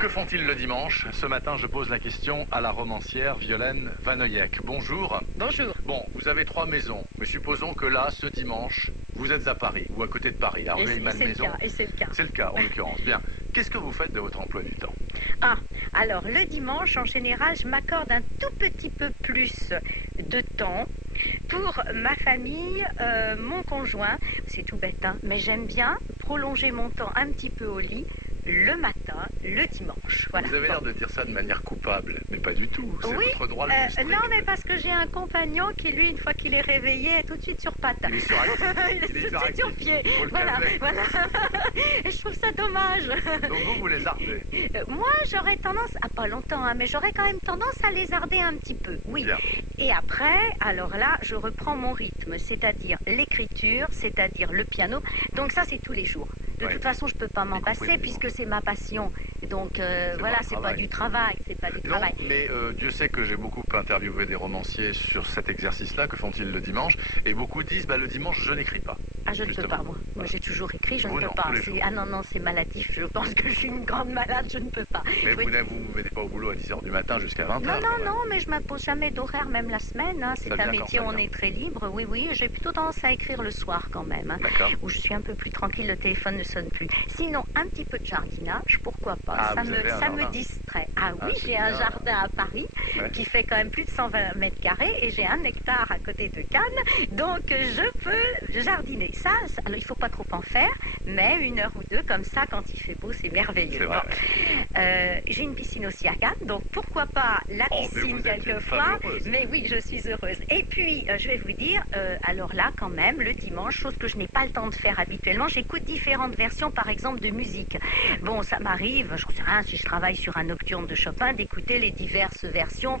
Que font-ils le dimanche? Ce matin, je pose la question à la romancière Violaine Vanoyek. Bonjour. Bonjour. Bon, vous avez 3 maisons, mais supposons que là, ce dimanche, vous êtes à Paris, ou à côté de Paris, à Rueil-Malmaison. Et c'est le cas. C'est le cas, en l'occurrence. Bien. Qu'est-ce que vous faites de votre emploi du temps? Ah, alors le dimanche, en général, je m'accorde un tout petit peu plus de temps pour ma famille, mon conjoint. C'est tout bête, hein, mais j'aime bien prolonger mon temps un petit peu au lit le matin, le dimanche. Voilà. Vous avez l'air de dire ça de manière coupable, mais pas du tout. C'est Oui, votre droit le plus strict. non, mais parce que j'ai un compagnon qui, lui, une fois qu'il est réveillé, est tout de suite sur pattes. Il est suractif. Il est tout de suite sur pied. Voilà. Et je trouve ça dommage. Donc vous lézardez. Moi, j'aurais tendance, pas longtemps, hein, mais j'aurais quand même tendance à lézarder un petit peu, oui. Bien. Et après, alors là, je reprends mon rythme, c'est-à-dire l'écriture, c'est-à-dire le piano. Donc ça, c'est tous les jours. De toute façon, je ne peux pas m'en passer puisque c'est ma passion. Donc voilà, c'est pas du travail, c'est pas du travail. Non, mais Dieu sait que j'ai beaucoup interviewé des romanciers sur cet exercice-là. Que font-ils le dimanche? Et beaucoup disent, le dimanche, je n'écris pas. Ah, je ne peux pas, moi. Moi, j'ai toujours écrit, je ne peux pas. Ah non, c'est maladif. Je pense que je suis une grande malade, je ne peux pas. Mais vous ne vous mettez pas au boulot à 10h du matin jusqu'à 20h? Non, mais je ne m'impose jamais d'horaire, même la semaine. Hein. C'est un métier où on est très libre. Oui, j'ai plutôt tendance à écrire le soir quand même. Hein, où je suis un peu plus tranquille, le téléphone ne sonne plus. Sinon, un petit peu de jardinage, pourquoi pas. Ça me distrait. Ah oui, j'ai un jardin à Paris qui fait quand même plus de 120 mètres carrés et j'ai 1 hectare à côté de Cannes. Donc, je peux jardiner. Ça, alors il ne faut pas trop en faire, mais 1 heure ou 2 comme ça, quand il fait beau, c'est merveilleux. J'ai une piscine aussi à Cannes, donc pourquoi pas la piscine quelquefois. Mais oui, je suis heureuse. Et puis, je vais vous dire, alors là, quand même, le dimanche, chose que je n'ai pas le temps de faire habituellement, j'écoute différentes versions, par exemple, de musique. Bon, ça m'arrive, je ne sais rien, si je travaille sur un nocturne de Chopin, d'écouter les diverses versions,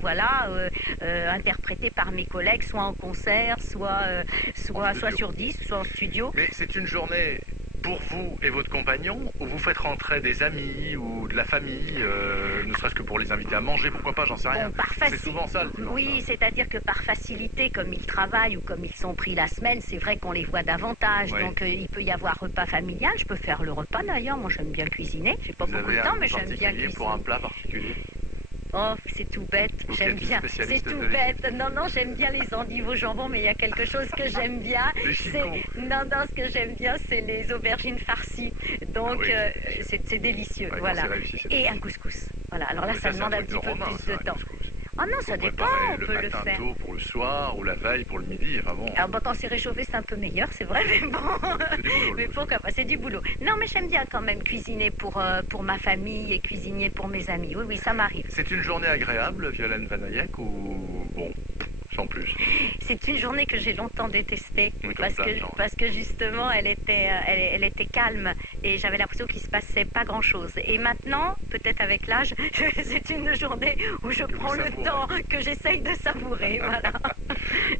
interprétées par mes collègues, soit en concert, soit sur disque, soit en studio. Mais c'est une journée pour vous et votre compagnon, où vous faites rentrer des amis ou de la famille, ne serait-ce que pour les inviter à manger, pourquoi pas, j'en sais rien. C'est souvent ça le dimanche. Oui, c'est-à-dire que par facilité, comme ils travaillent ou comme ils sont pris la semaine, c'est vrai qu'on les voit davantage. Oui. Donc il peut y avoir repas familial. Je peux faire le repas d'ailleurs. Moi, j'aime bien cuisiner. J'ai pas beaucoup de temps, mais j'aime bien cuisiner. Pour un plat particulier? Oh, c'est tout bête, j'aime bien. C'est tout bête. Non, j'aime bien les endives au jambon, mais il y a quelque chose que j'aime bien. Ce que j'aime bien, c'est les aubergines farcies. Donc, c'est délicieux. Voilà. Et un couscous. Voilà. Alors là, ça demande un petit peu plus de temps. Ah non, ça dépend, on peut le faire. Tôt pour le soir ou la veille pour le midi, enfin bon. Alors quand c'est réchauffé, c'est un peu meilleur, c'est vrai, mais bon. Mais pourquoi pas, c'est du boulot. Non, mais j'aime bien quand même cuisiner pour ma famille et cuisiner pour mes amis. Oui, ça m'arrive. C'est une journée agréable, Violaine Vanoyek, ou bon, sans plus? C'est une journée que j'ai longtemps détestée parce que justement elle était calme et j'avais l'impression qu'il se passait pas grand chose. Et maintenant, peut-être avec l'âge, c'est une journée où je prends le temps que j'essaye de savourer. Voilà.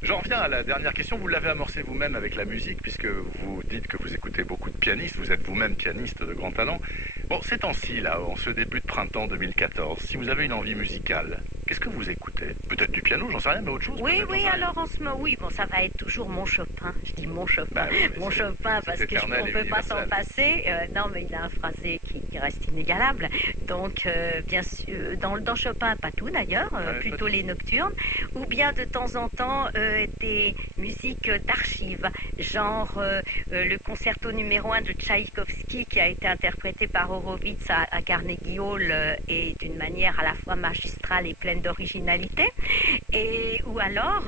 J'en reviens à la dernière question. Vous l'avez amorcé vous-même avec la musique, puisque vous dites que vous écoutez beaucoup de pianistes. Vous êtes vous-même pianiste de grand talent. Bon, ces temps-ci, là, en ce début de printemps 2014, si vous avez une envie musicale, qu'est-ce que vous écoutez? Peut-être du piano, j'en sais rien, mais autre chose? Oui, alors en ce moment, ça va être toujours mon Chopin. Je dis mon Chopin. Mon Chopin, parce qu'on ne peut pas s'en passer. Non, mais il a un phrasé qui reste inégalable. Donc, bien sûr, dans Chopin, pas tout d'ailleurs, plutôt les nocturnes, ou bien de temps en temps des musiques d'archives, genre le concerto numéro 1 de Tchaïkovski qui a été interprété par Horowitz à Carnegie Hall et d'une manière à la fois magistrale et pleine d'originalité, ou alors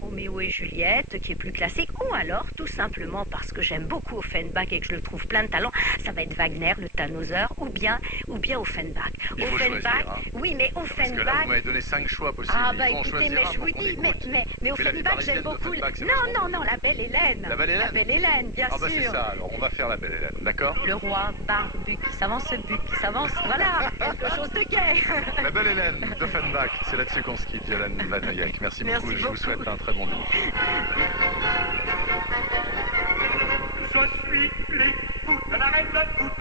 Roméo et Juliette qui est plus classique, ou alors tout simplement parce que j'aime beaucoup Offenbach et que je le trouve plein de talent, ça va être Wagner, le Tannhäuser, ou bien Offenbach. Il faut choisir, hein. Oui, mais Offenbach. Parce que là, vous m'avez donné 5 choix possibles. Écoutez, mais je vous dis, mais Offenbach, j'aime beaucoup. Non, la Belle Hélène. La Belle Hélène. La Belle Hélène, bien sûr. C'est ça, alors on va faire la Belle Hélène, d'accord? Le roi Barbu qui s'avance, voilà, quelque chose de gai. La Belle Hélène d'Offenbach, c'est là-dessus qu'on se quitte, Violaine Vanoyek. Merci beaucoup, je vous souhaite un très bon dimanche. Je suis les foot, la reine de foot.